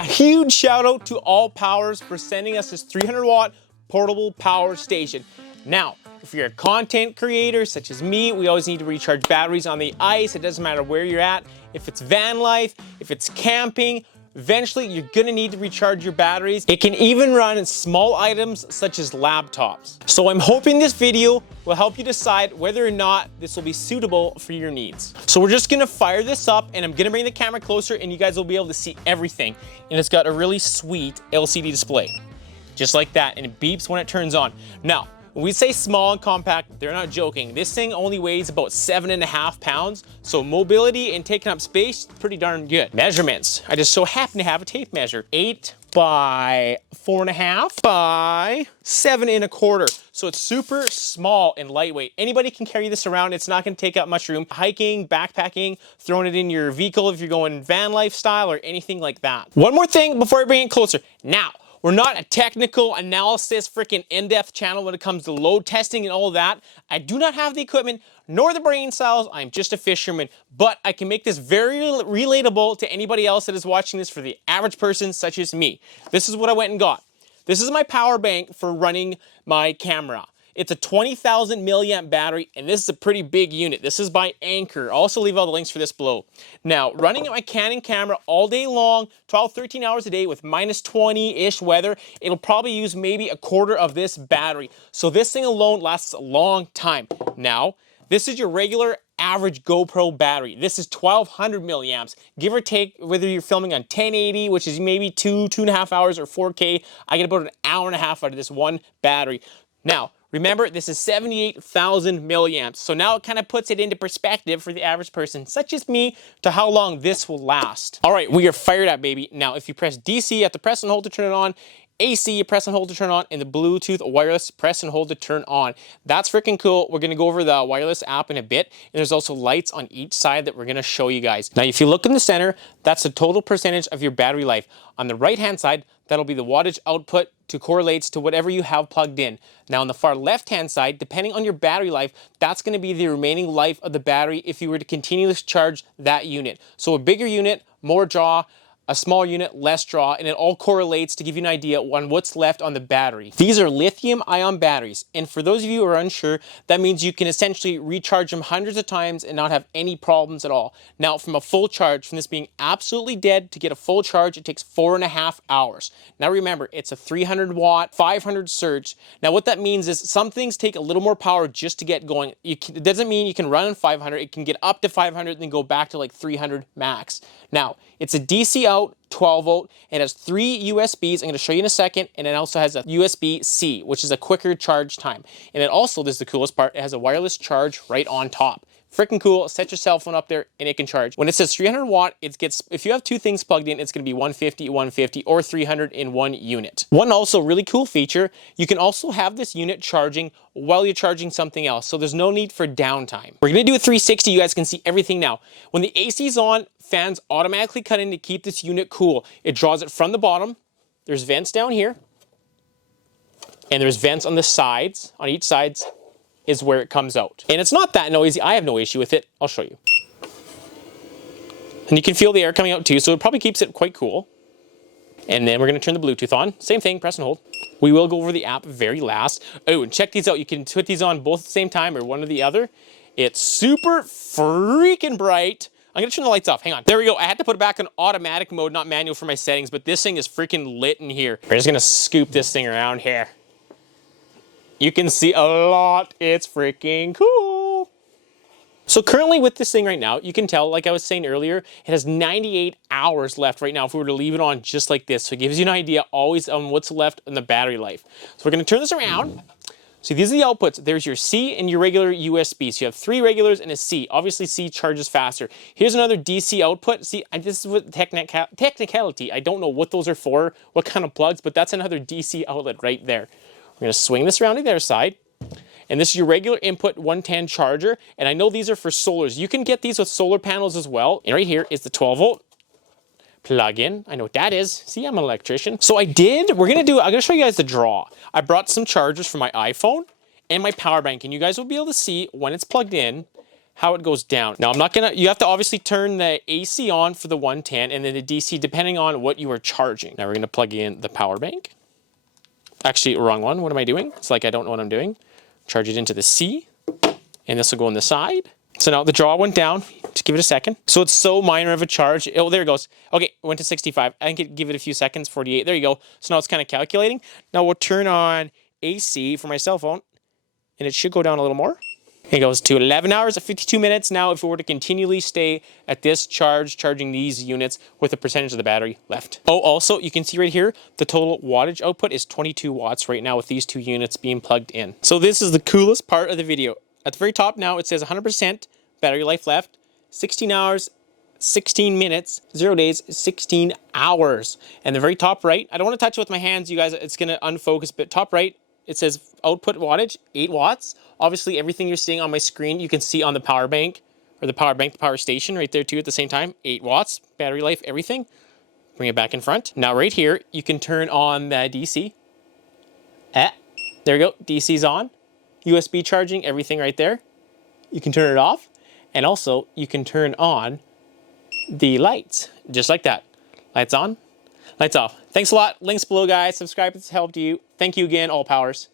A huge shout out to All Powers for sending us this 300 watt portable power station. Now, if you're a content creator such as me, we always need to recharge batteries on the ice. It doesn't matter where you're at. If it's van life, if it's camping, eventually you're gonna need to recharge your batteries. It can even run small items such as laptops. So I'm hoping this video will help you decide whether or not this will be suitable for your needs. So we're just gonna fire this up, and I'm gonna bring the camera closer and you guys will be able to see everything. And it's got a really sweet LCD display, just like that, and it beeps when it turns on. Now, when we say small and compact, they're not joking. This thing only weighs about 7.5 pounds, so mobility and taking up space, pretty darn good. Measurements, I just so happen to have a tape measure. 8 by 4.5 by 7.25. So it's super small and lightweight. Anybody can carry this around. It's not gonna take up much room. Hiking, backpacking, throwing it in your vehicle if you're going van lifestyle or anything like that. One more thing before I bring it closer. Now, we're not a technical analysis, freaking in-depth channel when it comes to load testing and all of that. I do not have the equipment nor the brain cells. I'm just a fisherman, but I can make this very relatable to anybody else that is watching this for the average person such as me. This is what I went and got. This is my power bank for running my camera. It's a 20,000 milliamp battery, and this is a pretty big unit. This is by Anker. I'll also leave all the links for this below. Now, running my Canon camera all day long, 12, 13 hours a day with minus 20-ish weather, it'll probably use maybe a quarter of this battery. So this thing alone lasts a long time. Now, this is your regular average GoPro battery. This is 1200 milliamps, give or take, whether you're filming on 1080, which is maybe 2.5 hours, or 4K. I get about an hour and a half out of this one battery. Now, remember, this is 78,000 milliamps. So now it kind of puts it into perspective for the average person, such as me, to how long this will last. All right, we are fired up, baby. Now, if you press DC, you have to press and hold to turn it on. AC, you press and hold to turn on, and the Bluetooth wireless, press and hold to turn on. That's freaking cool. We're gonna go over the wireless app in a bit, and there's also lights on each side that we're gonna show you guys. Now, if you look in the center, that's the total percentage of your battery life. On the right-hand side, that'll be the wattage output to correlates to whatever you have plugged in. Now on the far left-hand side, depending on your battery life, that's gonna be the remaining life of the battery if you were to continuously charge that unit. So a bigger unit, more draw, a small unit, less draw, and it all correlates to give you an idea on what's left on the battery. These are lithium-ion batteries, and for those of you who are unsure, that means you can essentially recharge them hundreds of times and not have any problems at all. Now, from a full charge, from this being absolutely dead to get a full charge, it takes 4.5 hours. Now remember, it's a 300 watt, 500 surge. Now what that means is some things take a little more power just to get going. It doesn't mean you can run on 500, it can get up to 500 and then go back to like 300 max. Now, it's a DC out, 12 volt. It has 3 USBs. I'm going to show you in a second. And it also has a USB-C, which is a quicker charge time. And it also, this is the coolest part, it has a wireless charge right on top. Freaking cool. Set your cell phone up there and it can charge. When it says 300 watt, it gets, if you have 2 things plugged in, it's going to be 150, 150, or 300 in one unit. One also really cool feature, you can also have this unit charging while you're charging something else. So there's no need for downtime. We're going to do a 360. You guys can see everything now. When the AC is on, fans automatically cut in to keep this unit cool. It draws it from the bottom. There's vents down here. And there's vents on the sides, on each sides is where it comes out. And it's not that noisy. I have no issue with it. I'll show you. And you can feel the air coming out too, so it probably keeps it quite cool. And then we're gonna turn the Bluetooth on. Same thing, press and hold. We will go over the app very last. Oh, and check these out. You can put these on both at the same time or one or the other. It's super freaking bright. I'm gonna turn the lights off, hang on. There we go, I had to put it back in automatic mode, not manual for my settings, but this thing is freaking lit in here. We're just gonna scoop this thing around here. You can see a lot, it's freaking cool. So currently with this thing right now, you can tell, like I was saying earlier, it has 98 hours left right now if we were to leave it on just like this. So it gives you an idea always on what's left in the battery life. So we're gonna turn this around. So these are the outputs. There's your C and your regular USB. So you have 3 regulars and a C. Obviously C charges faster. Here's another DC output. See, this is what technicality. I don't know what those are for, what kind of plugs, but that's another DC outlet right there. We're gonna swing this around to the other side. And this is your regular input 110 charger. And I know these are for solars. You can get these with solar panels as well. And right here is the 12 volt plug-in. I know what that is. See, I'm an electrician. So I'm gonna show you guys the draw. I brought some chargers for my iPhone and my power bank, and you guys will be able to see when it's plugged in how it goes down. Now I'm not gonna, you have to obviously turn the AC on for the 110 and then the DC depending on what you are charging. Now we're gonna plug in the power bank. Actually, wrong one. What am I doing? It's like I don't know what I'm doing. Charge it into the C, and this will go on the side. So now the draw went down. Just give it a second. So it's so minor of a charge. Oh, there it goes. Okay, it went to 65. I can give it a few seconds, 48. There you go. So now it's kind of calculating. Now we'll turn on AC for my cell phone, and it should go down a little more. It goes to 11 hours and 52 minutes. Now, if we were to continually stay at this charge, charging these units with a percentage of the battery left. Oh, also, you can see right here, the total wattage output is 22 watts right now with these 2 units being plugged in. So this is the coolest part of the video. At the very top now, it says 100% battery life left, 16 hours, 16 minutes, 0 days, 16 hours. And the very top right, I don't want to touch it with my hands, you guys, it's going to unfocus, but top right, it says output wattage, 8 watts. Obviously, everything you're seeing on my screen, you can see on the power bank, or the power station right there too at the same time. 8 watts, battery life, everything. Bring it back in front. Now right here, you can turn on the DC. There we go, DC's on. USB charging, everything right there. You can turn it off. And also, you can turn on the lights, just like that. Lights on, lights off. Thanks a lot. Links below, guys. Subscribe if it's helped you. Thank you again, All Powers.